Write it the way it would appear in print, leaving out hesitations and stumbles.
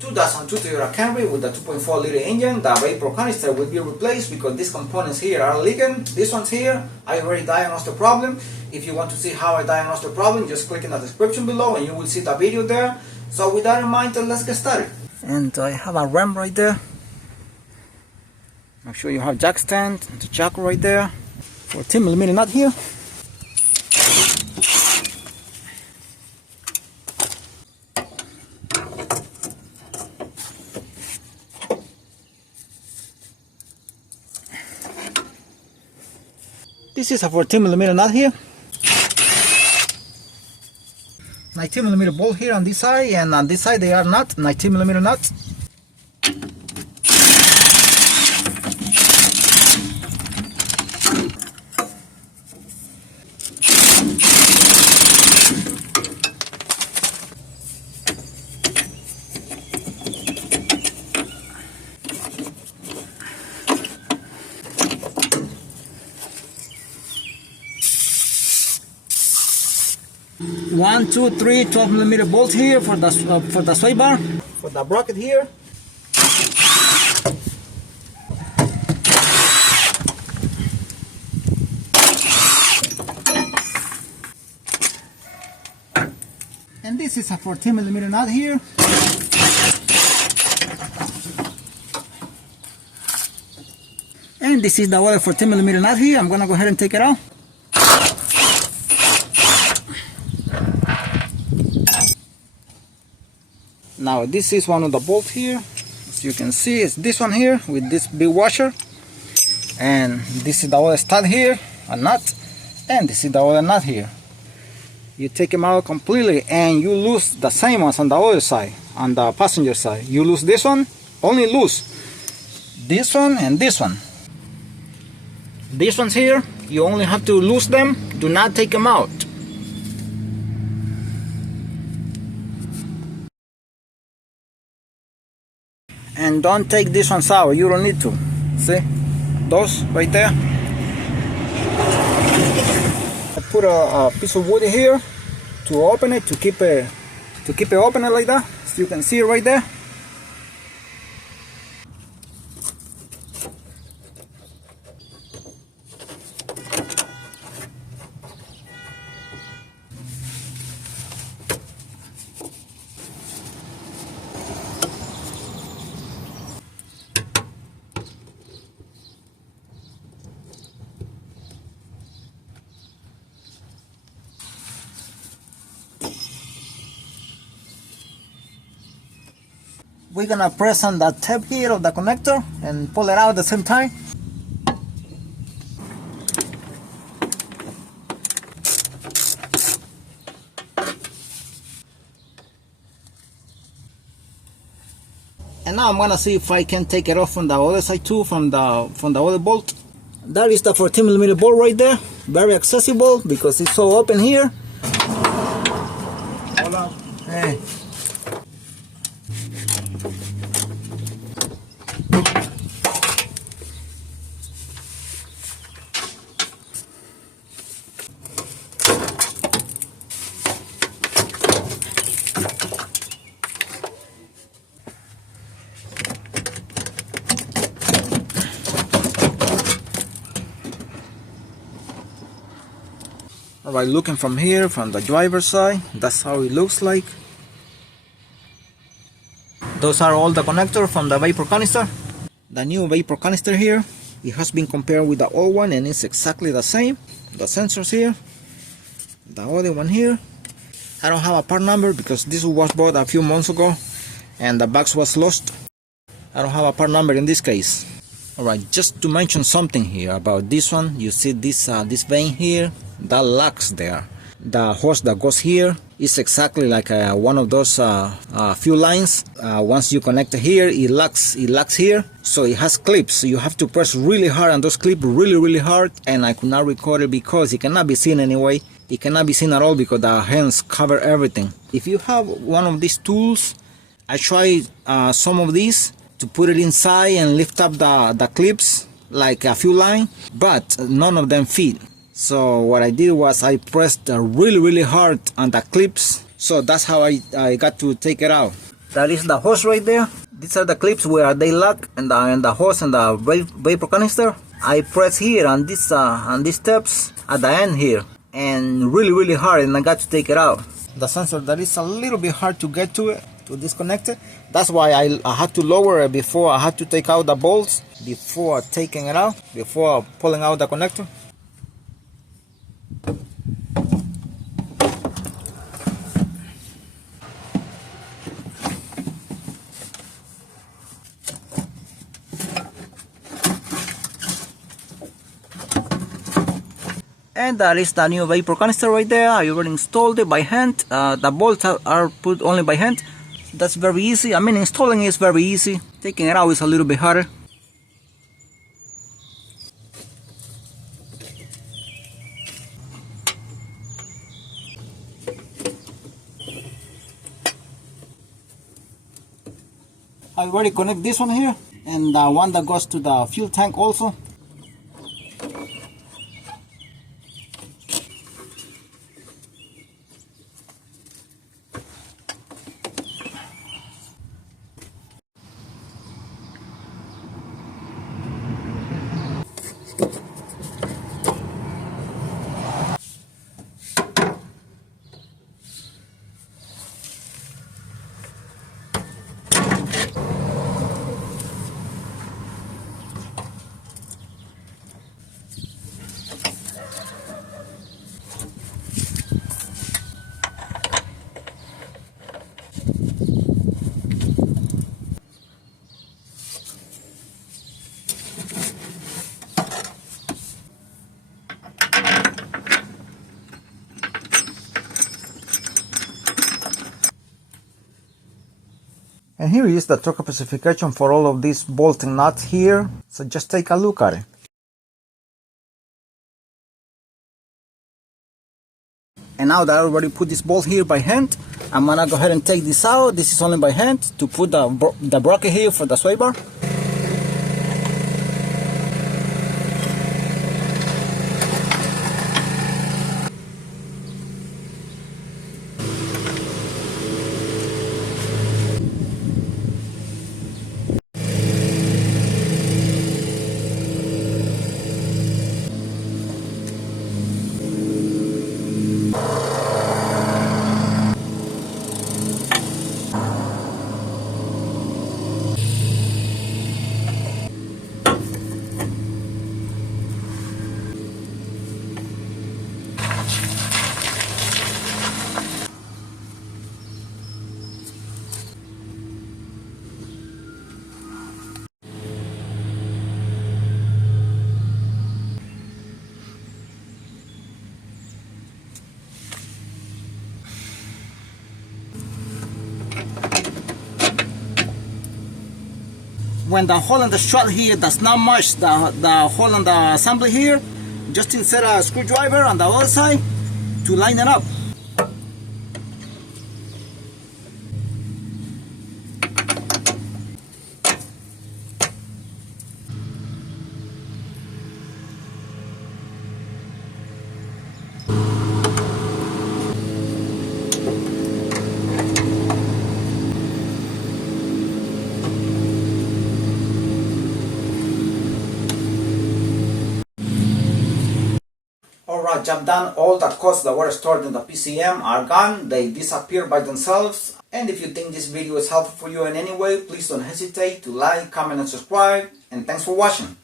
2002 Toyota Camry with the 2.4 liter engine. The vapor canister will be replaced because these components here are leaking. This one's here, I already diagnosed the problem. If you want to see how I diagnosed the problem, just click in the description below and you will see the video there. So with that in mind, let's get started. And I have a ram right there. Make sure you have jack stand, the jack right there. 14mm nut here. This is a 14mm nut here. 19mm bolt here on this side, and on this side they are not 19mm nuts. One, two, three 12mm bolts here for the sway bar, for the bracket here. And this is a 14mm nut here. And this is the other 14mm nut here. I'm gonna go ahead and take it out. Now this is one of the bolts here. As you can see, it's this one here with this big washer. And this is the other stud here, a nut. And this is the other nut here. You take them out completely and you lose the same ones on the other side, on the passenger side. You lose this one, only lose this one and this one. These ones here, you only have to lose them, do not take them out. And don't take this ones out, you don't need to. See? Those right there. I put a piece of wood here to open it, to keep it open like that. So you can see it right there. We're gonna press on the tab here of the connector and pull it out at the same time. And now I'm gonna see if I can take it off from the other side too, from the other bolt. That is the 14mm bolt right there. Very accessible because it's so open here. Hold on. Hey. Alright, looking from here, from the driver's side, that's how it looks like. Those are all the connectors from the vapor canister. The new vapor canister here, it has been compared with the old one and it's exactly the same. The sensors here, the other one here. I don't have a part number because this was bought a few months ago and the box was lost. I don't have a part number in this case. Alright, just to mention something here about this one, you see this vein here, that locks there. The hose that goes here is exactly like one of those fuel lines. Once you connect it here, it locks here. So it has clips. So you have to press really hard on those clips, really hard. And I could not record it because it cannot be seen anyway. It cannot be seen at all because the hands cover everything. If you have one of these tools, I tried some of these to put it inside and lift up the clips like a fuel line, but none of them fit. So what I did was I pressed really hard on the clips. So that's how I got to take it out. That is the hose right there. These are the clips where they lock and the hose and the vapor canister. I press here on these steps at the end here, and really hard, and I got to take it out. The sensor, that is a little bit hard to get to it, to disconnect it. That's why I had to lower it before. I had to take out the bolts before taking it out, before pulling out the connector. And that is the new vapor canister right there. I already installed it by hand. The bolts are put only by hand. That's very easy. I mean, installing is very easy. Taking it out is a little bit harder. I already connect this one here, and the one that goes to the fuel tank also. And here is the torque specification for all of these bolts and nuts here, so just take a look at it. And now that I already put this bolt here by hand, I'm gonna go ahead and take this out. This is only by hand to put the bracket here for the sway bar. When the hole in the strut here does not match the hole in the assembly here, just insert a screwdriver on the other side to line it up. Alright, job done. All the codes that were stored in the PCM are gone. They disappear by themselves. And if you think this video is helpful for you in any way, please don't hesitate to like, comment, and subscribe. And thanks for watching.